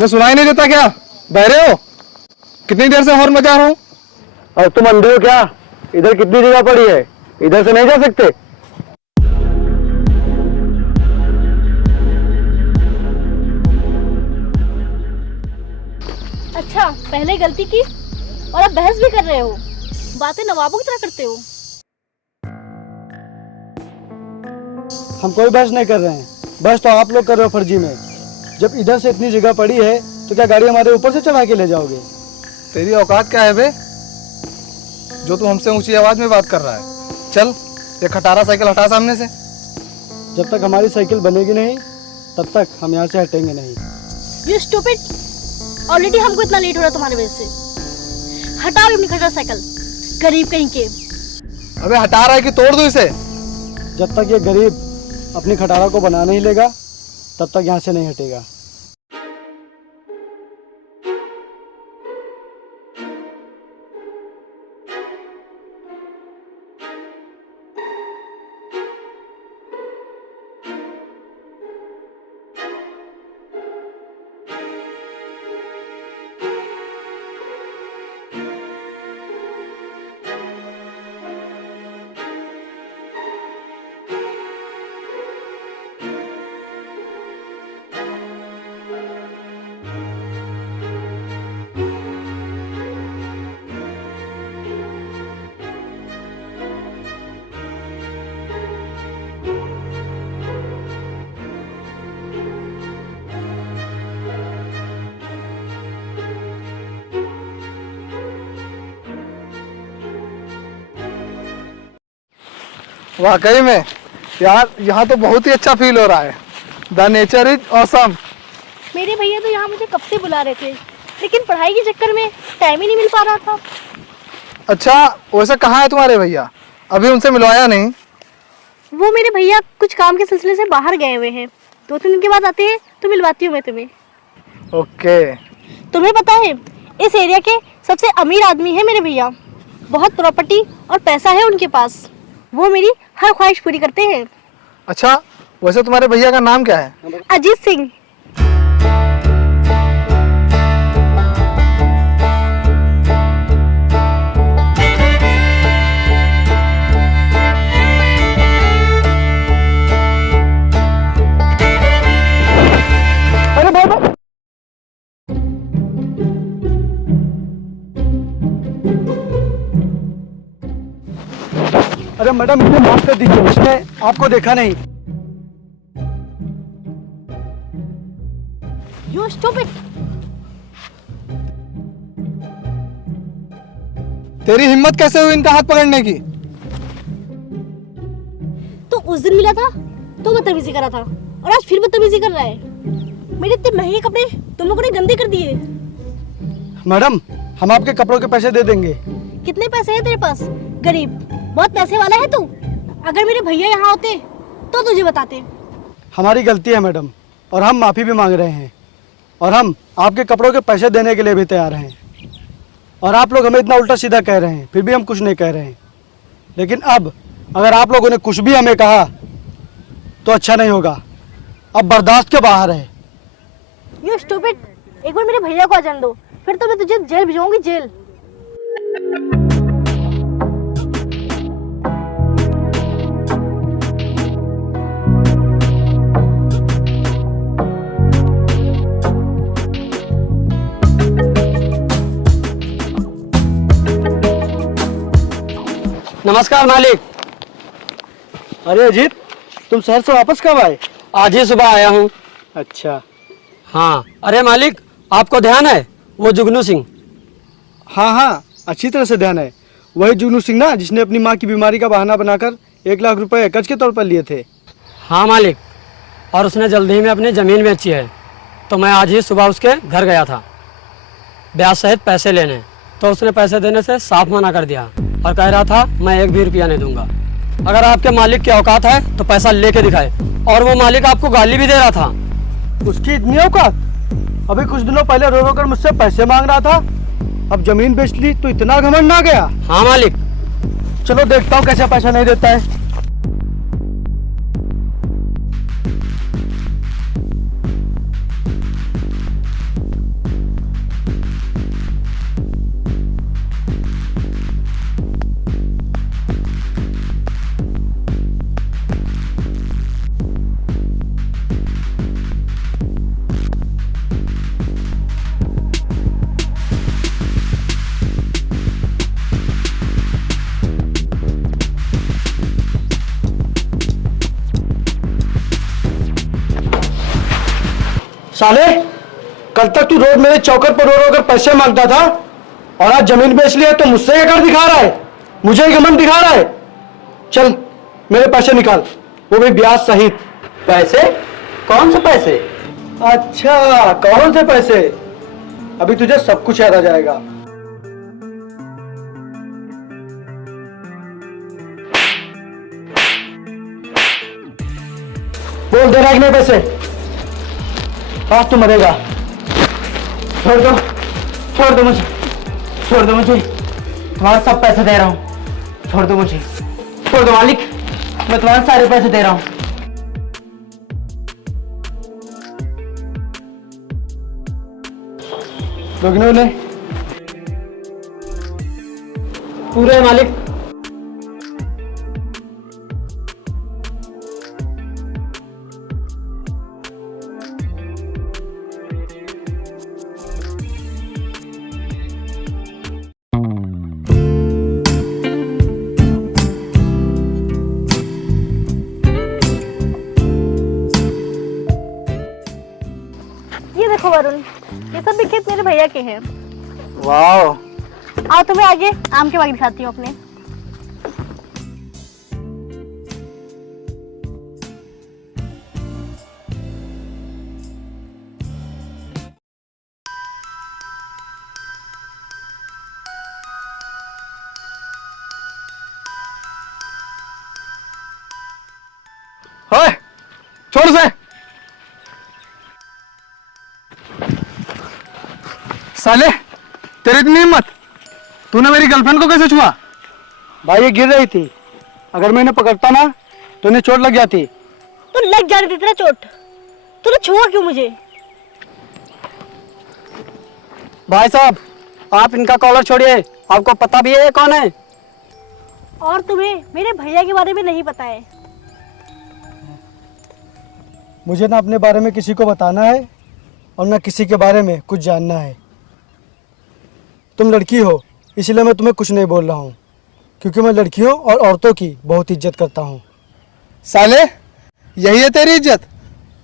तुम्हें सुनाई नहीं देता क्या? बहरे हो? कितनी देर से हॉर्न बजा रहा हूँ? और तुम अंधे हो क्या? इधर कितनी जगह पड़ी है, इधर से नहीं जा सकते? अच्छा, पहले गलती की और अब बहस भी कर रहे हो। बातें नवाबों की तरह करते हो। हम कोई बहस नहीं कर रहे हैं, बहस तो आप लोग कर रहे हो फर्जी में। जब इधर से इतनी जगह पड़ी है तो क्या गाड़ी हमारे ऊपर से चढ़ा के ले जाओगे? तेरी औकात क्या है बे, जो तू हमसे ऊंची आवाज में बात कर रहा है? चल ये खटारा साइकिल हटा सामने से। जब तक हमारी साइकिल बनेगी नहीं तब तक हम यहाँ से हटेंगे नहीं। यू स्टूपिड, ऑलरेडी हमको इतना लेट हो रहा है तुम्हारी वजह से। हटाओ अपनी खटारा साइकिल, गरीब कहीं के। अबे हटा रहा है कि तोड़ दूं इसे? जब तक ये गरीब अपनी खटारा को बना नहीं लेगा तब तक यहाँ से नहीं हटेगा। वाकई में यार, यहाँ तो बहुत ही अच्छा फील हो रहा है। The nature is awesome. मेरे भैया तो यहाँ मुझे कब से बुला रहे थे, लेकिन पढ़ाई के चक्कर में टाइम ही नहीं मिल पा रहा था। अच्छा, वैसे कहाँ है तुम्हारे भैया? अभी उनसे मिलवाया नहीं? वो मेरे भैया कुछ काम के सिलसिले से बाहर गए हुए हैं, 2-3 दिन के बाद आते हैं तो मिलवाती हूँ मैं तुम्हें। ओके। तुम्हें पता है, इस एरिया के सबसे अमीर आदमी है मेरे भैया। बहुत प्रॉपर्टी और पैसा है उनके पास। वो मेरी हर ख्वाहिश पूरी करते हैं। अच्छा, वैसे तुम्हारे भैया का नाम क्या है? अजीत सिंह। अरे बाबा, अरे मैडम मुझे माफ कर दीजिए, उसने आपको देखा नहीं। You stupid. तेरी हिम्मत कैसे हुई इनका हाथ पकड़ने की? तो उस दिन मिला था तो बदतमीजी करा था, और आज फिर बदतमीजी कर रहा है। मेरे इतने महंगे कपड़े तुम लोगों ने गंदे कर दिए। मैडम, हम आपके कपड़ों के पैसे दे देंगे। कितने पैसे हैं तेरे पास? गरीब, बहुत पैसे वाला है तू। अगर मेरे भैया यहाँ होते तो तुझे बताते। हमारी गलती है मैडम, और हम माफ़ी भी मांग रहे हैं, और हम आपके कपड़ों के पैसे देने के लिए भी तैयार हैं। और आप लोग हमें इतना उल्टा सीधा कह रहे हैं, फिर भी हम कुछ नहीं कह रहे हैं। लेकिन अब अगर आप लोगों ने कुछ भी हमें कहा तो अच्छा नहीं होगा। अब बर्दाश्त के बाहर है। यू स्टूपिड, एक बार मेरे भैया को आ जाने दो, फिर तो मैं तुझे जेल भिजवाऊंगी, जेल। नमस्कार मालिक। अरे अजीत, तुम शहर से वापस कब आए? आज ही सुबह आया हूँ। अच्छा। हाँ, अरे मालिक, आपको ध्यान है वो जुगनू सिंह? हाँ हाँ, अच्छी तरह से ध्यान है। वही जुगनू सिंह ना, जिसने अपनी माँ की बीमारी का बहाना बनाकर 1 लाख रुपए कर्ज के तौर पर लिए थे। हाँ मालिक, और उसने जल्दी ही में अपनी ज़मीन बेची है। तो मैं आज ही सुबह उसके घर गया था ब्याज सहित पैसे लेने, तो उसने पैसे देने से साफ मना कर दिया और कह रहा था मैं 1 भी रुपया नहीं दूंगा। अगर आपके मालिक की औकात है तो पैसा लेके दिखाए। और वो मालिक आपको गाली भी दे रहा था। उसकी इतनी औकात? अभी कुछ दिनों पहले रो रो कर मुझसे पैसे मांग रहा था, अब जमीन बेच ली तो इतना घमंड आ गया। हाँ मालिक। चलो देखता हूँ कैसे पैसा नहीं देता है। साले, कल तक तू रोज मेरे चौकट पर रो रो कर पैसे मांगता था और आज जमीन बेच लिया तो मुझसे ये कर दिखा रहा है, मुझे ही घमंड दिखा रहा है। चल मेरे पैसे निकाल, वो भी ब्याज सहित। पैसे? कौन से पैसे? अच्छा, कौन से पैसे? अभी तुझे सब कुछ याद आ जाएगा। बोल, दे रहा है कि नहीं पैसे? आज तू मरेगा। छोड़ दो, छोड़ दो मुझे, छोड़ दो मुझे, तुम्हारे सब पैसे दे रहा हूँ, छोड़ दो मुझे, छोड़ दो मालिक, मैं तुम्हारे सारे पैसे दे रहा हूँ। रोकने ने पूरे मालिक। ये देखो वरुण, ये सब भी खेत मेरे भैया के हैं। वाह, आओ तुम्हें आगे आम के बाग दिखाती हूँ अपने। ओए, छोड़ से। साले, तेरी इतनी हिम्मत, तूने मेरी गर्लफ्रेंड को कैसे छुआ? भाई ये गिर रही थी, अगर मैं इन्हें पकड़ता ना तो इन्हें चोट लग जाती। तो लग जा रही थी तेरा चोट, तूने छुआ क्यों मुझे? भाई साहब, आप इनका कॉलर छोड़िए, आपको पता भी है ये कौन है? और तुम्हें मेरे भैया के बारे में नहीं पता है। मुझे ना अपने बारे में किसी को बताना है और ना किसी के बारे में कुछ जानना है। तुम लड़की हो इसलिए मैं तुम्हें कुछ नहीं बोल रहा हूँ, क्योंकि मैं लड़कियों और औरतों की बहुत इज्जत करता हूँ। साले, यही है तेरी इज्जत?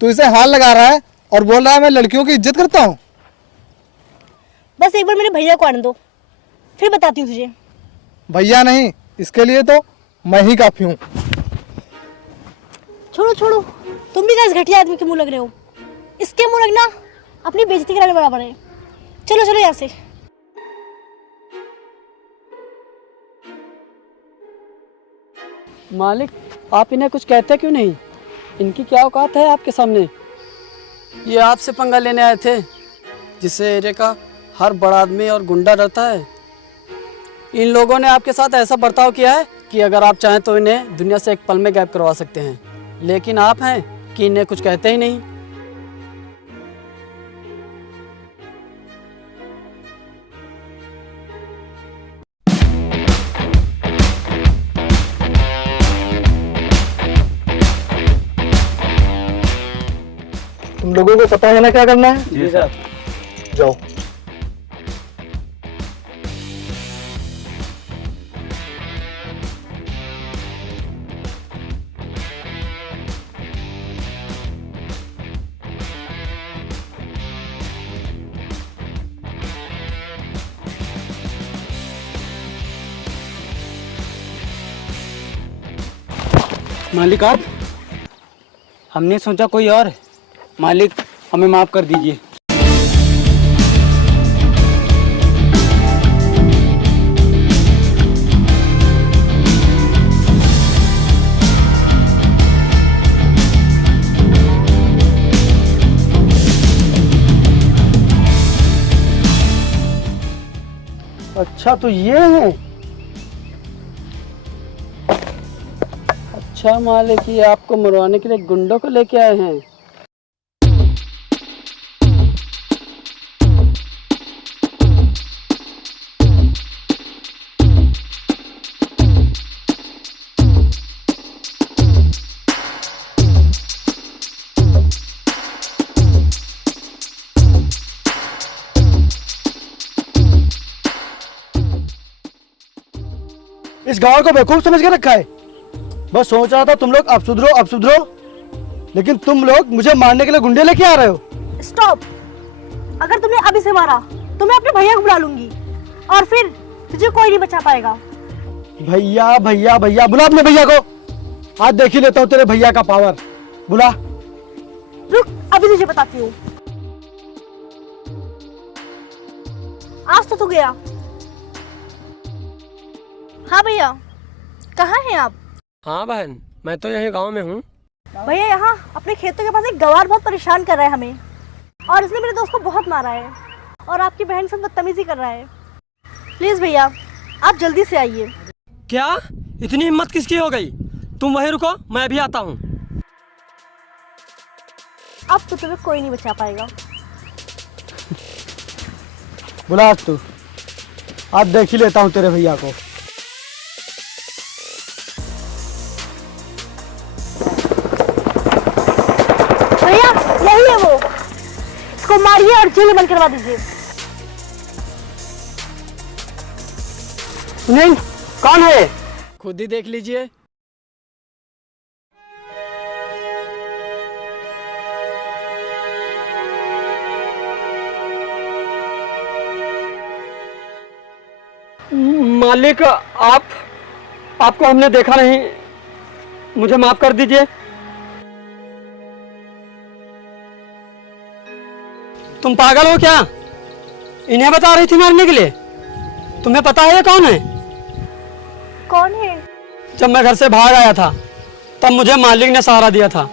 तू इसे हाथ लगा रहा है और बोल रहा है मैं लड़कियों की इज्जत करता हूँ। बस एक बार मेरे भैया को आने दो, फिर बताती हूँ तुझे। भैया नहीं, इसके लिए तो मैं ही काफी हूँ। छोड़ो छोड़ो, तुम भी इस घटिया आदमी के मुंह लग रहे हो। इसके मुंह लगना अपनी बेइज्जती कराने बराबर है। चलो चलो यहाँ से। मालिक, आप इन्हें कुछ कहते क्यों नहीं? इनकी क्या औकात है आपके सामने? ये आपसे पंगा लेने आए थे, जिससे एरिया का हर बड़ा आदमी और गुंडा डरता है। इन लोगों ने आपके साथ ऐसा बर्ताव किया है कि अगर आप चाहें तो इन्हें दुनिया से एक पल में गायब करवा सकते हैं, लेकिन आप हैं कि इन्हें कुछ कहते ही नहीं। तुम लोगों को पता है ना क्या करना है? जी सर। जाओ। मालिक आप? हमने सोचा कोई और। मालिक हमें माफ कर दीजिए। अच्छा तो ये है। अच्छा मालिक, ये आपको मरवाने के लिए गुंडों को लेके आए हैं। इस गांव को बेवकूफ समझ के रखा है। बस सोच रहा था तुम लोग अब सुधरो, लेकिन तुम लोग मुझे मारने के लिए गुंडे लेके आ रहे हो। स्टॉप। अगर तुमने अभी से मारा तो मैं अपने भैया को बुला लूंगी और फिर तुझे कोई नहीं बचा पाएगा। भैया भैया भैया, बुला अपने भैया को। आज देख ही लेता हूँ तेरे भैया का पावर। बुला। रुक, अभी तुझे बताती हूँ। आज तो तू गया। हाँ भैया, कहाँ हैं आप? हाँ बहन, मैं तो यही गांव में हूँ। भैया यहाँ अपने खेतों के पास एक गवार बहुत परेशान कर रहा है हमें, और इसने मेरे दोस्त को बहुत मारा है और आपकी बहन से बदतमीजी कर रहा है। प्लीज भैया, आप जल्दी से आइए। क्या इतनी हिम्मत किसकी हो गई? तुम वहीं रुको, मैं भी आता हूँ। अब तो तुम्हें कोई नहीं बचा पाएगा। बुला आज तू। आज देख ही लेता हूँ तेरे भैया को। भैया यही है वो, इसको मारिए और जेल में बंद करवा दीजिए। नहीं, कौन है? खुद ही देख लीजिए। मालिक, आपको हमने देखा नहीं, मुझे माफ कर दीजिए। तुम पागल हो क्या? इन्हें बता रही थी मारने के लिए? तुम्हें पता है ये कौन है? कौन है? जब मैं घर से भाग आया था तब मुझे मालिक ने सहारा दिया था।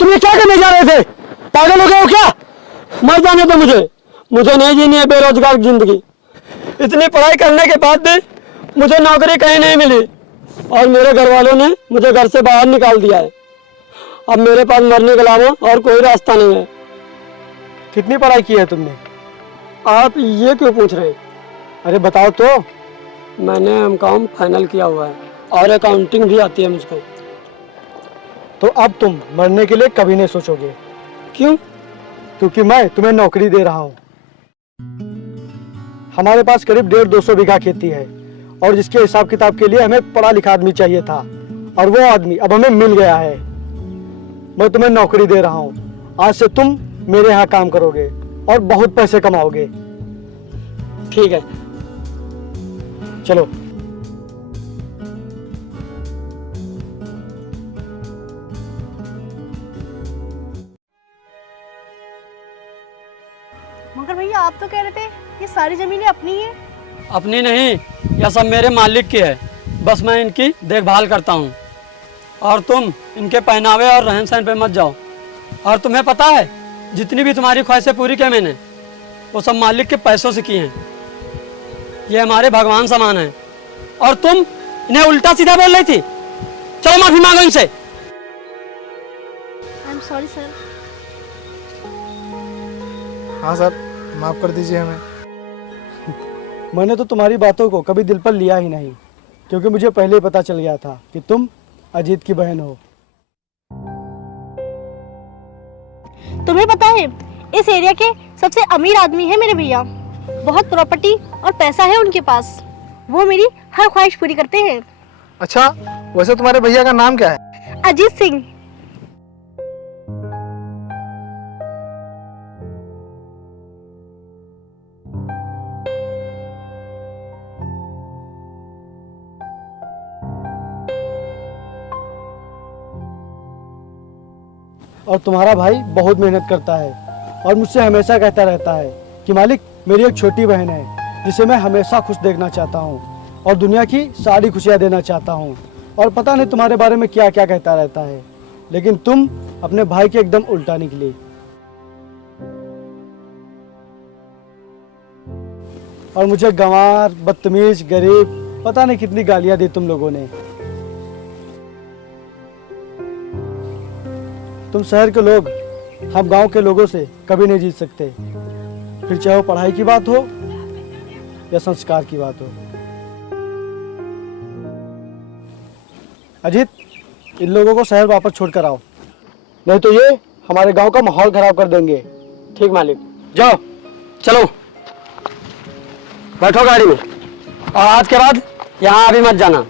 तुम ये क्या करने जा रहे थे? पागल हो गए हो क्या? मर जाने दो मुझे नहीं जीनी है बेरोजगार जिंदगी। इतनी पढ़ाई करने के बाद भी मुझे नौकरी कहीं नहीं मिली और मेरे घर वालों ने मुझे घर से बाहर निकाल दिया है। अब मेरे पास मरने के अलावा और कोई रास्ता नहीं है। कितनी पढ़ाई की है तुमने? आप ये क्यों पूछ रहे हैं? अरे बताओ तो। मैंने एमकॉम फाइनल किया हुआ है और अकाउंटिंग भी आती है मुझको। तो अब तुम मरने के लिए कभी नहीं सोचोगे। क्यों? क्योंकि मैं तुम्हें नौकरी दे रहा हूँ। हमारे पास करीब 150-200 बीघा खेती है और जिसके हिसाब किताब के लिए हमें पढ़ा लिखा आदमी चाहिए था और वो आदमी अब हमें मिल गया है। मैं तुम्हें नौकरी दे रहा हूँ। आज से तुम मेरे यहाँ काम करोगे और बहुत पैसे कमाओगे। ठीक है, चलो। मगर भैया आप तो कह रहे थे ये सारी जमीनें अपनी है। अपनी नहीं, यह सब मेरे मालिक की है। बस मैं इनकी देखभाल करता हूँ और तुम इनके पहनावे और रहन सहन पे मत जाओ। और तुम्हें पता है जितनी भी तुम्हारी ख्वाहिशें पूरी की मैंने वो सब मालिक के पैसों से की हैं। ये हमारे भगवान समान है और तुम इन्हें उल्टा सीधा बोल रही थी। चलो माफी मांगो इनसे। I am sorry sir. हाँ सर, माफ़ कर दीजिए हमें। मैंने तो तुम्हारी बातों को कभी दिल पर लिया ही नहीं, क्योंकि मुझे पहले ही पता चल गया था कि तुम अजीत की बहन हो। तुम्हें पता है इस एरिया के सबसे अमीर आदमी है मेरे भैया। बहुत प्रॉपर्टी और पैसा है उनके पास। वो मेरी हर ख्वाहिश पूरी करते हैं। अच्छा, वैसे तुम्हारे भैया का नाम क्या है? अजीत सिंह। और तुम्हारा भाई बहुत मेहनत करता है और मुझसे हमेशा कहता रहता है कि मालिक, मेरी एक छोटी बहन है जिसे मैं हमेशा खुश देखना चाहता हूँ और दुनिया की सारी खुशियाँ देना चाहता हूँ। और पता नहीं तुम्हारे बारे में क्या क्या कहता रहता है, लेकिन तुम अपने भाई के एकदम उल्टा निकली। और मुझे गंवार, बदतमीज, गरीब, पता नहीं कितनी गालियां दी तुम लोगों ने। तुम शहर के लोग हम गांव के लोगों से कभी नहीं जीत सकते, फिर चाहे वो पढ़ाई की बात हो या संस्कार की बात हो। अजीत, इन लोगों को शहर वापस छोड़कर आओ, नहीं तो ये हमारे गांव का माहौल खराब कर देंगे। ठीक मालिक, जाओ चलो बैठो गाड़ी में, और आज के बाद यहाँ अभी मत जाना।